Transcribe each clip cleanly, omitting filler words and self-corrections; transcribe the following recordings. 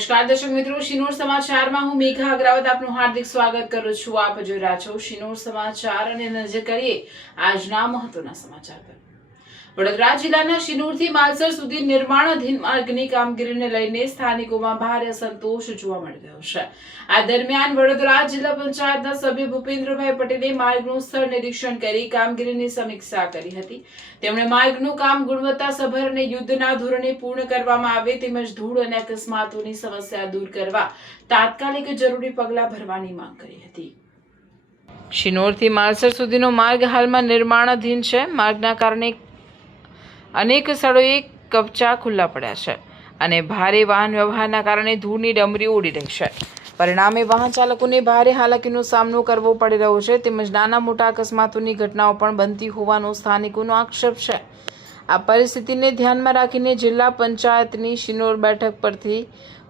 નમસ્કાર દર્શક મિત્રો, શિનોર સમાચારમાં હું મેઘા અગ્રવાલ આપનું હાર્દિક સ્વાગત કરું છું। આપ જોઈ રહ્યા છો શિનોર સમાચાર અને નજર કરીએ આજના મહત્વના સમાચાર પર। વડોદરા જિલ્લાના શિનોરથી માલસર સુધી નિર્માણાધીન માર્ગની કામગીરીને લઈને સ્થાનિકોમાં ભારે અસંતોષ જોવા મળી રહ્યો છે। આ દરમિયાન વડોદરા જિલ્લા પંચાયતના સભ્ય ભૂપેન્દ્રભાઈ પટેલે માર્ગનું સ્થળ નિરીક્ષણ કરી કામગીરીની સમીક્ષા કરી હતી। તેમણે માર્ગનું કામ ગુણવત્તાસભર અને યુદ્ધના ધોરણે પૂર્ણ કરવામાં આવે તેમજ ધૂળ અને અકસ્માતોની સમસ્યા દૂર કરવા તાત્કાલિક જરૂરી પગલાં ભરવાની માંગ કરી હતી। શિનોરથી માલસર સુધીનો માર્ગ હાલમાં નિર્માણાધીન છે। માર્ગના કારણે અનેક સ્થળોએ કપચા ખુલ્લા પડ્યા છે અને ભારે વાહન વ્યવહારના કારણે ધૂળની ડમરીઓ ઉડી રહી છે। પરિણામે વાહન ચાલકોને ભારે હાલાકીનો સામનો કરવો પડી રહ્યો છે તેમજ નાના મોટા અકસ્માતોની ઘટનાઓ પણ બનતી હોવાનો સ્થાનિકોનો આક્ષેપ છે। આ પરિસ્થિતિને ધ્યાનમાં રાખીને જિલ્લા પંચાયતની શિનોર બેઠક પરથી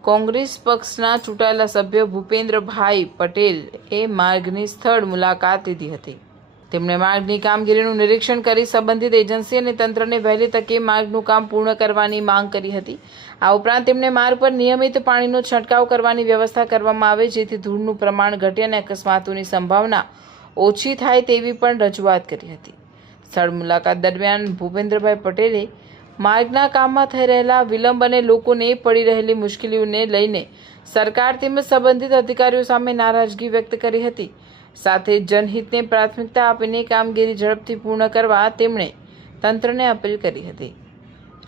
કોંગ્રેસ પક્ષના ચૂંટાયેલા સભ્ય ભૂપેન્દ્રભાઈ પટેલે માર્ગની સ્થળ મુલાકાત લીધી હતી। તેમણે માર્ગની કામગીરીનું નિરીક્ષણ કરી સંબંધિત એજન્સી અને તંત્રને વહેલી તકે માર્ગનું કામ પૂર્ણ કરવાની માંગ કરી હતી। આ ઉપરાંત તેમણે માર્ગ પર નિયમિત પાણીનો છંટકાવ કરવાની વ્યવસ્થા કરવામાં આવે જેથી ધૂળનું પ્રમાણ ઘટે અને અકસ્માતોની સંભાવના ઓછી થાય તેવી પણ રજૂઆત કરી હતી। સ્થળ મુલાકાત દરમિયાન ભૂપેન્દ્રભાઈ પટેલે માર્ગના કામમાં થઈ રહેલા વિલંબ અને લોકોને પડી રહેલી મુશ્કેલીઓને લઈને સરકાર તેમજ સંબંધિત અધિકારીઓ સામે નારાજગી વ્યક્ત કરી હતી। સાથે જનહિતને પ્રાથમિકતા આપીને કામગીરી ઝડપથી પૂર્ણ કરવા તેમણે તંત્રને અપીલ કરી હતી।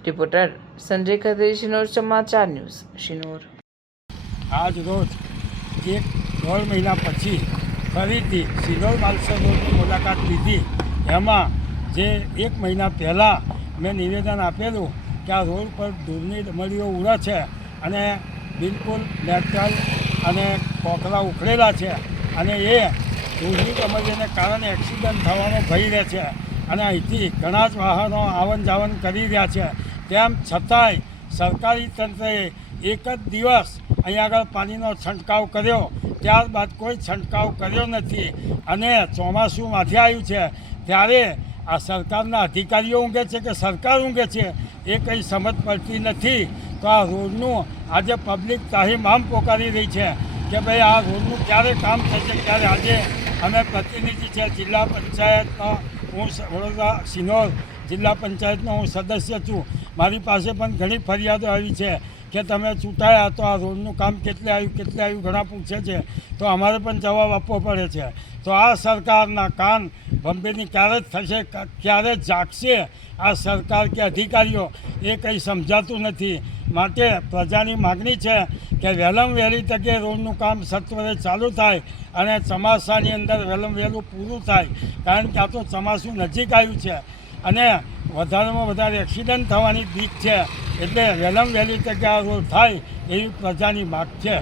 રિપોર્ટર સંજય ખત્રી, શિનોર સમાચાર ન્યૂઝ, શિનોર। આજ રોજ 1.5 મહિના પછી ફરીથી શિનોર માલસર રોડની મુલાકાત લીધી। એમાં જે 1 મહિના પહેલાં મેં નિવેદન આપેલું કે આ રોડ પર ધૂળની ડમરીઓ ઉડે છે અને બિલકુલ નેચરલ અને કોકરા ઉખડેલા છે અને એ ધૂળની ડમરીઓને કારણે એક્સિડન્ટ થવાનો ભય રહે છે અને અહીંથી ઘણા જ વાહનો આવન જાવન કરી રહ્યા છે। તેમ છતાંય સરકારી તંત્રએ એક જ દિવસ અહીંયા આગળ પાણીનો છંટકાવ કર્યો, ત્યારબાદ કોઈ છંટકાવ કર્યો નથી અને ચોમાસું માથે આવ્યું છે ત્યારે આ સરકારના અધિકારીઓ ઊંઘે છે કે સરકાર ઊંઘે છે એ કંઈ સમજ પડતી નથી। તો આ રોડનું આજે પબ્લિક તાહીમામ પોકારી રહી છે કે ભાઈ આ રોડનું ક્યારે કામ થશે, ક્યારે। આજે અમે પ્રતિનિધિ છે જિલ્લા પંચાયતનો, હું વડોદરા શિનોર જિલ્લા પંચાયતનો હું સદસ્ય છું। મારી પાસે પણ ઘણી ફરિયાદો આવી છે કે તમે ચૂંટાયા તો આ રોડનું કામ કેટલે આવ્યું ઘણા પૂછે છે તો અમારે પણ જવાબ આપવો પડે છે। તો આ સરકારના કાન બંબેની ક્યારે જ થશે, ક્યારે જાગશે આ સરકાર કે અધિકારીઓ એ કંઈ સમજાતું નથી। માટે પ્રજાની માગણી છે કે વહેલામાં વહેલી તકે રોડનું કામ સત્વરે ચાલુ થાય અને ચોમાસાની અંદર વહેલામાં વહેલું પૂરું થાય, કારણ કે આ તો ચોમાસું નજીક આવ્યું છે અને વધારેમાં વધારે એક્સિડન્ટ થવાની બીક છે। એટલે વહેલામાં વહેલી તકે આ રોડ થાય એવી પ્રજાની માગ છે।